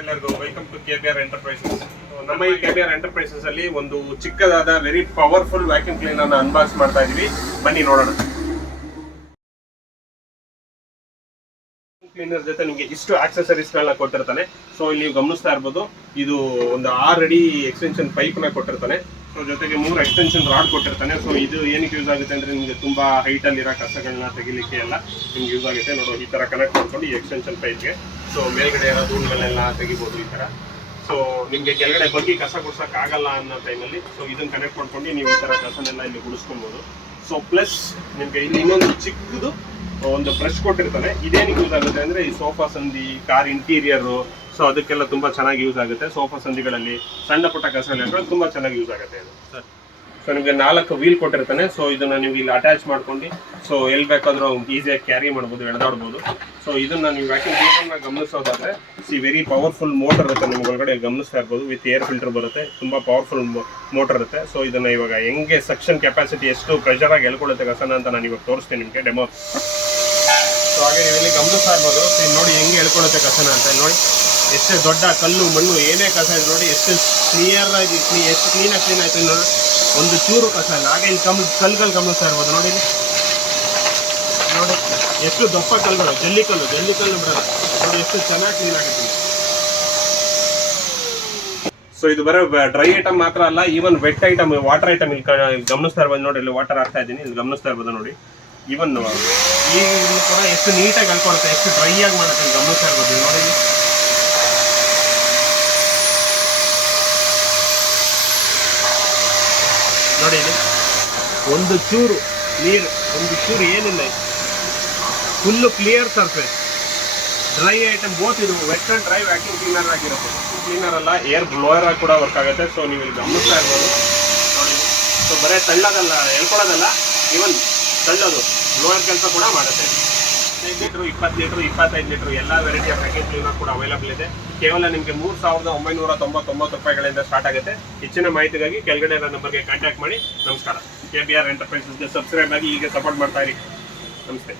ಎಲ್ಲರಿಗೂ welcome to KBR enterprises. ನಮ್ಮ ಈ KBR ಎಂಟರ್ಪ್ರೈಸಸ್ ಅಲ್ಲಿ ಒಂದು ಚಿಕ್ಕದಾದ ವೆರಿ ಪವರ್ಫುಲ್ ವ್ಯಾಕ್ಯೂಮ್ ಕ್ಲೀನರ್ ಅನ್ನು ಅನ್ಬಾಕ್ಸ್ ಮಾಡ್ತಾ ಇದೀವಿ. ಬನ್ನಿ ನೋಡೋಣ. ಕ್ಲೀನರ್ ಜೊತೆ ನಿಮಗೆ ಇಷ್ಟು ಆಕ್ಸೆಸರೀಸ್ ಗಳನ್ನ ಕೊಟ್ಟಿರ್ತಾನೆ. ಸೊ ಇಲ್ಲಿ ನೀವು ಗಮನಿಸ್ತಾ ಇರಬಹುದು, ಇದು ಒಂದು 6 ಅಡಿ ಎಕ್ಸ್ಟೆನ್ಷನ್ ಪೈಪ್ ನ ಕೊಟ್ಟಿರ್ತಾನೆ. ಸೊ ಜೊತೆಗೆ 3 ಎಕ್ಸ್ಟೆನ್ಷನ್ ರಾಡ್ ಕೊಟ್ಟಿರ್ತಾನೆ. ಸೊ ಇದು ಏನಕ್ಕೆ ಯೂಸ್ ಆಗುತ್ತೆ ಅಂದ್ರೆ ನಿಮಗೆ ತುಂಬಾ ಹೈಟ್ ಅಲ್ಲಿ ಇರೋ ಕಸಗಳನ್ನ ತೆಗಿಲಿಕ್ಕೆ ಎಲ್ಲ ನಿಮ್ಗೆ ಯೂಸ್ ಆಗುತ್ತೆ. ನೋಡೋ ಈ ತರ ಕನೆಕ್ಟ್ ಮಾಡ್ಕೊಂಡು ಈ ಎಕ್ಸ್ಟೆನ್ಷನ್ ಪೈಪ್ಗೆ ಸೊ ಮೇಲ್ಗಡೆ ಇರೋ ಧೂಳುಗಳನ್ನೆಲ್ಲ ತೆಗಿಬಹುದು ಈ ತರ. ಸೊ ನಿಮಗೆ ಕೆಳಗಡೆ ಬಗ್ಗಿ ಕಸ ಗುಡ್ಸಕ್ ಆಗಲ್ಲ ಅನ್ನೋ ಟೈಮಲ್ಲಿ ಸೊ ಇದನ್ನ ಕನೆಕ್ಟ್ ಮಾಡ್ಕೊಂಡು ನೀವು ಈ ತರ ಕಸನೆಲ್ಲ ಇಲ್ಲಿ ಗುಡಿಸ್ಕೊಬಹುದು. ಸೊ ಪ್ಲಸ್ ನಿಮ್ಗೆ ಇಲ್ಲಿ ಇನ್ನೊಂದು ಚಿಕ್ಕದು ಒಂದು ಬ್ರಷ್ ಕೊಟ್ಟಿರ್ತಾನೆ. ಇದೇನಿಗೆ ಯೂಸ್ ಆಗುತ್ತೆ ಅಂದ್ರೆ ಈ ಸೋಫಾ ಸಂದಿ, ಕಾರ್ ಇಂಟೀರಿಯರ್, ಸೊ ಅದಕ್ಕೆಲ್ಲ ತುಂಬಾ ಚೆನ್ನಾಗಿ ಯೂಸ್ ಆಗುತ್ತೆ. ಸೋಫಾ ಸಂದಿಗಳಲ್ಲಿ ಸಣ್ಣ ಪುಟ್ಟ ಕಸಗಳು ತುಂಬಾ ಚೆನ್ನಾಗಿ ಯೂಸ್ ಆಗುತ್ತೆ ಇದು. ಸೊ ನಿಮಗೆ 4 ವೀಲ್ ಕೊಟ್ಟಿರ್ತಾನೆ. ಸೊ ಇದನ್ನ ನೀವು ಇಲ್ಲಿ ಅಟ್ಯಾಚ್ ಮಾಡ್ಕೊಂಡು ಸೊ ಎಲ್ಲಿ ಬೇಕಾದ್ರೂ ಈಸಿಯಾಗಿ ಕ್ಯಾರಿ ಮಾಡ್ಬೋದು, ಎಳೆದಾಡ್ಬೋದು. ಸೊ ಇದನ್ನ ನೀವು ವ್ಯಾಕ್ಯೂಮ್ ಕ್ಲೀನರ್ನ ಗಮನಿಸೋದಾದ್ರೆ ವೆರಿ ಪವರ್ಫುಲ್ ಮೋಟರ್ ಇರುತ್ತೆ. ನಿಮ್ಗೆ ಒಳಗಡೆ ಗಮನಿಸ್ತಾ ಇರ್ಬೋದು, ವಿತ್ ಏರ್ ಫಿಲ್ಟರ್ ಬರುತ್ತೆ. ತುಂಬಾ ಪವರ್ಫುಲ್ ಮೋಟರ್ ಇರುತ್ತೆ. ಸೊ ಇದನ್ನ ಇವಾಗ ಹೆಂಗೆ ಸಕ್ಷನ್ ಕೆಪಾಸಿಟಿ ಎಷ್ಟು ಪ್ರೆಷರ್ ಆಗಿ ಎಳ್ಕೊಳ್ಳುತ್ತೆ ಕಸನ ಅಂತ ನಾನು ಇವಾಗ ತೋರಿಸ್ತೀನಿ ನಿಮಗೆ ಡೆಮೋ. ಸೊ ಹಾಗೆ ನೀವು ಇಲ್ಲಿ ಗಮನಿಸ್ತಾ ಇರ್ಬೋದು, ನೋಡಿ ಹೆಂಗೆ ಎಳ್ಕೊಳ್ಳುತ್ತೆ ಕಸನ ಅಂತ. ನೋಡಿ ಎಷ್ಟು ದೊಡ್ಡ ಕಲ್ಲು ಮಣ್ಣು ಏನೇ ಕಸ ಇದೆ ನೋಡಿ ಎಷ್ಟು ಕ್ಲಿಯರ್ ಆಗಿ ಎಷ್ಟು ಕ್ಲೀನಾಗಿ ಕ್ಲೀನ್ ಆಯ್ತು ನೋಡಿ. ಒಂದು ಚೂರು ಕಸ ಇಲ್ಲ. ಹಾಗೆ ಇಲ್ಲಿ ಕಲ್ಲುಗಳು ಗಮನಿಸ್ತಾ ಇರ್ಬೋದು. ನೋಡಿ ನೋಡಿ ಎಷ್ಟು ದಪ್ಪ ಕಲ್ಲುಗಳು, ಜಲ್ಲಿಕಲ್ಲು ಬಿಡಲ್ಲ. ನೋಡಿ ಎಷ್ಟು ಚೆನ್ನಾಗಿ ಕ್ಲೀನ್ ಆಗುತ್ತೆ. ಸೊ ಇದು ಬರೋ ಡ್ರೈ ಐಟಮ್ ಮಾತ್ರ ಅಲ್ಲ, even wet item, water item ಇಲ್ಲಿ ಗಮನಿಸ್ತಾ ಇರ್ಬೋದು. ನೋಡಿ ಇಲ್ಲಿ ವಾಟರ್ ಹಾಕ್ತಾ ಇದ್ದೀನಿ, ಇಲ್ಲಿ ಗಮನಿಸ್ತಾ ಇರ್ಬೋದು. ನೋಡಿ ಈವನ್ ಈ ಕೂಡ ಎಷ್ಟು ನೀಟಾಗಿ ಅಲ್ಕೊಡುತ್ತೆ, ಎಷ್ಟು ಡ್ರೈ ಆಗಿ ಮಾಡುತ್ತೆ ಗಮನಿಸ್ತಾ ಇರ್ಬೋದು. ನೋಡಿ ನೋಡಿ ಇಲ್ಲಿ ಒಂದು ಚೂರು ನೀರು, ಒಂದು ಚೂರು ಏನಿಲ್ಲ, full clear surface. Dry item both ಇದು wet and dry vacuum cleaner ಆಗಿರುತ್ತೆ. ಕ್ಲೀನರ್ ಅಲ್ಲ, ಏರ್ ಬ್ಲೋಯರ್ ಆಗಿ ಕೂಡ ವರ್ಕ್ ಆಗುತ್ತೆ. ಸೊ ನೀವು ಇಲ್ಲಿ ಗಮನಿಸ್ತಾ ಇರ್ಬೋದು. ನೋಡಿ ಸೊ ಬರೀ ತಳ್ಳೋದಲ್ಲ, ಎಳ್ಕೊಳ್ಳೋದಲ್ಲ, ಇವನ್ ತಳ್ಳೋದು ಬ್ಲೋಯರ್ ಕೆಲಸ ಕೂಡ ಮಾಡುತ್ತೆ. 15 ಲೀಟ್ರು, 20 ಲೀಟ್ರು, 25 ಲೀಟ್ರು ಎಲ್ಲ ವೆರೈಟಿಯ ವ್ಯಾಕ್ಯೂಮ್ ಕ್ಲೀನರ್ ಕೂಡ ಅವೈಲಬಲ್ ಇದೆ. ಕೇವಲ ನಿಮಗೆ 3,999 ರೂಪಾಯಿಗಳಿಂದ ಸ್ಟಾರ್ಟ್ ಆಗುತ್ತೆ. ಹೆಚ್ಚಿನ ಮಾಹಿತಿಗಾಗಿ ಕೆಳಗಡೆ ಇರೋ ನಂಬರ್ಗೆ ಕಾಂಟ್ಯಾಕ್ಟ್ ಮಾಡಿ. ನಮಸ್ಕಾರ. KBR ಎಂಟರ್ಪ್ರೈಸಸ್ಗೆ ಸಬ್ಸ್ಕ್ರೈಬ್ ಆಗಿ ಹೀಗೆ ಸಪೋರ್ಟ್ ಮಾಡ್ತಾ ಇರಿ. ನಮಸ್ತೆ.